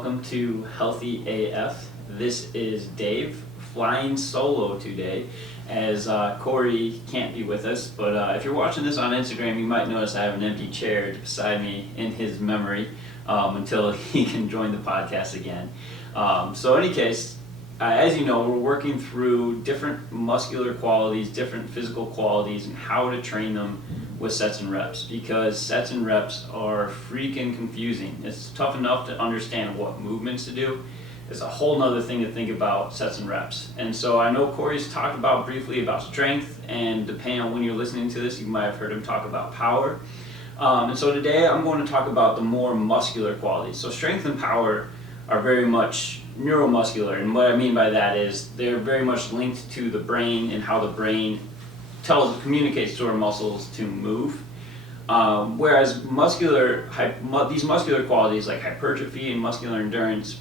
welcome to Healthy AF. This is Dave, flying solo today as Corey can't be with us, but if you're watching this on Instagram, you might notice I have an empty chair beside me in his memory until he can join the podcast again. So in any case, as you know, we're working through different muscular qualities, different physical qualities, and how to train them with sets and reps, because sets and reps are freaking confusing. It's tough enough to understand what movements to do. It's a whole nother thing to think about sets and reps. And so I know Corey's talked about briefly about strength, and depending on when you're listening to this, you might have heard him talk about power. And so today I'm going to talk about the more muscular qualities. So strength and power are very much neuromuscular, and what I mean by that is they're very much linked to the brain and how the brain communicates to our muscles to move. Whereas these muscular qualities like hypertrophy and muscular endurance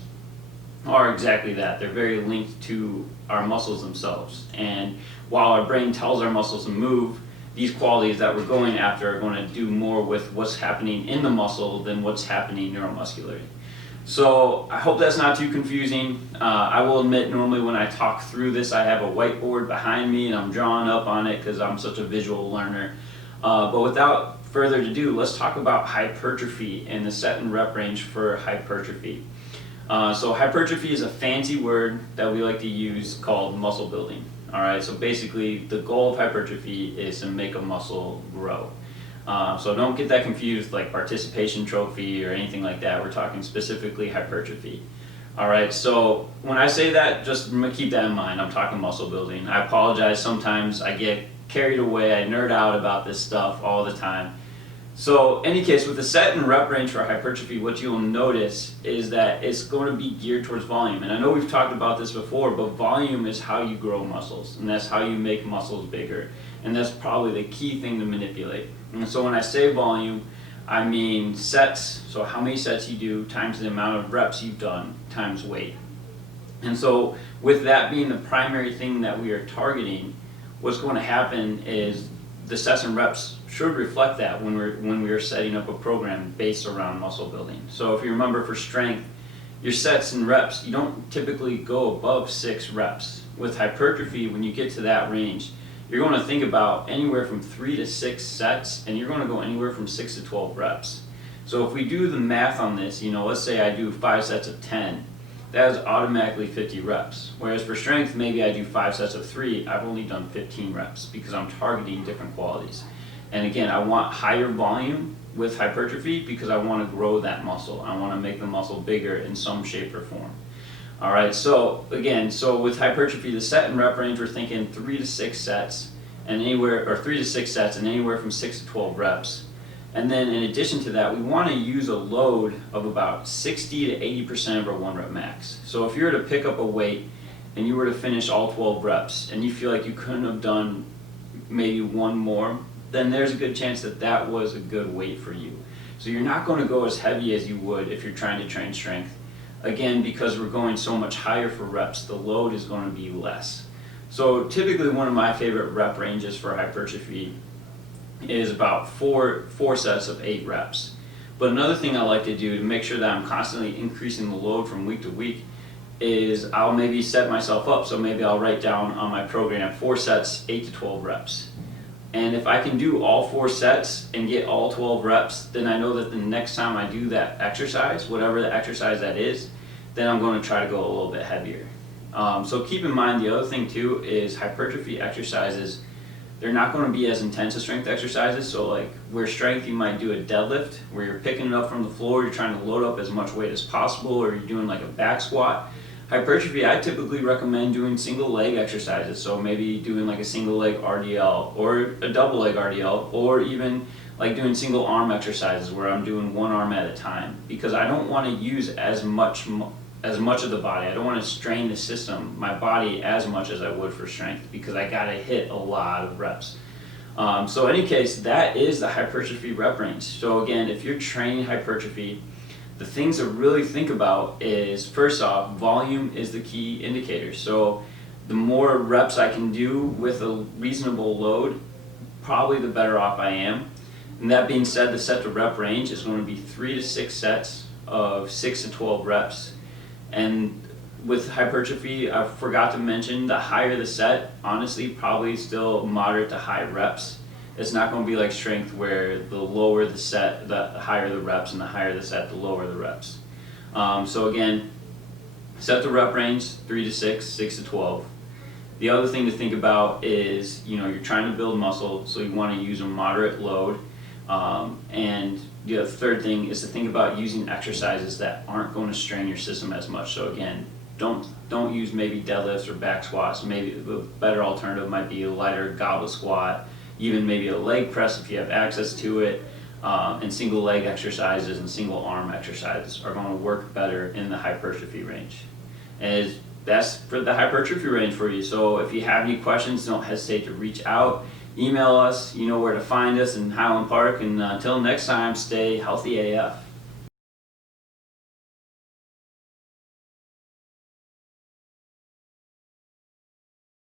are exactly that. They're very linked to our muscles themselves. And while our brain tells our muscles to move, these qualities that we're going after are going to do more with what's happening in the muscle than what's happening neuromuscularly. So I hope that's not too confusing. I will admit, normally when I talk through this, I have a whiteboard behind me and I'm drawing up on it because I'm such a visual learner. But without further ado, let's talk about hypertrophy and the set and rep range for hypertrophy. So hypertrophy is a fancy word that we like to use called muscle building. All right, so basically the goal of hypertrophy is to make a muscle grow. So don't get that confused like participation trophy or anything like that. We're talking specifically hypertrophy. All right, so when I say that, just keep that in mind. I'm talking muscle building. I apologize, sometimes I get carried away. I nerd out about this stuff all the time. So in any case, with the set and rep range for hypertrophy, what you'll notice is that it's going to be geared towards volume. And I know we've talked about this before, but volume is how you grow muscles, and that's how you make muscles bigger. And that's probably the key thing to manipulate. And so when I say volume, I mean sets, so how many sets you do times the amount of reps you've done times weight. And so with that being the primary thing that we are targeting, what's going to happen is the sets and reps should reflect that when we are setting up a program based around muscle building. So if you remember, for strength, your sets and reps, you don't typically go above 6 reps. With hypertrophy, when you get to that range, you're going to think about anywhere from 3 to 6 sets, and you're going to go anywhere from 6 to 12 reps. So if we do the math on this, let's say I do 5 sets of 10, that is automatically 50 reps. Whereas for strength, maybe I do 5 sets of 3, I've only done 15 reps because I'm targeting different qualities. And again, I want higher volume with hypertrophy because I want to grow that muscle. I want to make the muscle bigger in some shape or form. All right, so again, with hypertrophy, the set and rep range, we're thinking 3 to 6 sets, and 3 to 6 sets, and anywhere from 6 to 12 reps. And then in addition to that, we want to use a load of about 60 to 80% of our 1 rep max. So if you were to pick up a weight and you were to finish all 12 reps, and you feel like you couldn't have done maybe one more, then there's a good chance that that was a good weight for you. So you're not going to go as heavy as you would if you're trying to train strength. Again, because we're going so much higher for reps, the load is going to be less. So typically one of my favorite rep ranges for hypertrophy is about four sets of 8 reps. But another thing I like to do to make sure that I'm constantly increasing the load from week to week is I'll maybe set myself up. So maybe I'll write down on my program 4 sets, 8 to 12 reps. And if I can do all 4 sets and get all 12 reps, then I know that the next time I do that exercise, whatever the exercise that is, then I'm going to try to go a little bit heavier. So keep in mind, the other thing too is hypertrophy exercises, they're not going to be as intense as strength exercises. So like where strength, you might do a deadlift where you're picking it up from the floor, you're trying to load up as much weight as possible, or you're doing like a back squat. Hypertrophy, I typically recommend doing single leg exercises. So maybe doing like a single leg RDL or a double leg RDL, or even like doing single arm exercises where I'm doing one arm at a time, because I don't want to use as much of the body. I don't want to strain the system, my body, as much as I would for strength, because I got to hit a lot of reps. So in any case, that is the hypertrophy rep range. So again, if you're training hypertrophy, the things to really think about is, first off, volume is the key indicator. So the more reps I can do with a reasonable load, probably the better off I am. And that being said, the set to rep range is going to be 3 to 6 sets of 6 to 12 reps. And with hypertrophy, I forgot to mention, the higher the set, honestly, probably still moderate to high reps. It's not going to be like strength where the lower the set, the higher the reps, and the higher the set, the lower the reps. So again, set the rep range 3 to 6, 6 to 12. The other thing to think about is, you're trying to build muscle, so you want to use a moderate load. And the third thing is to think about using exercises that aren't going to strain your system as much. So again, don't use maybe deadlifts or back squats. Maybe the better alternative might be a lighter goblet squat, even maybe a leg press if you have access to it. And single leg exercises and single arm exercises are going to work better in the hypertrophy range. And that's for the hypertrophy range for you. So if you have any questions, don't hesitate to reach out. Email us, you know where to find us in Highland Park. And until next time, stay healthy AF.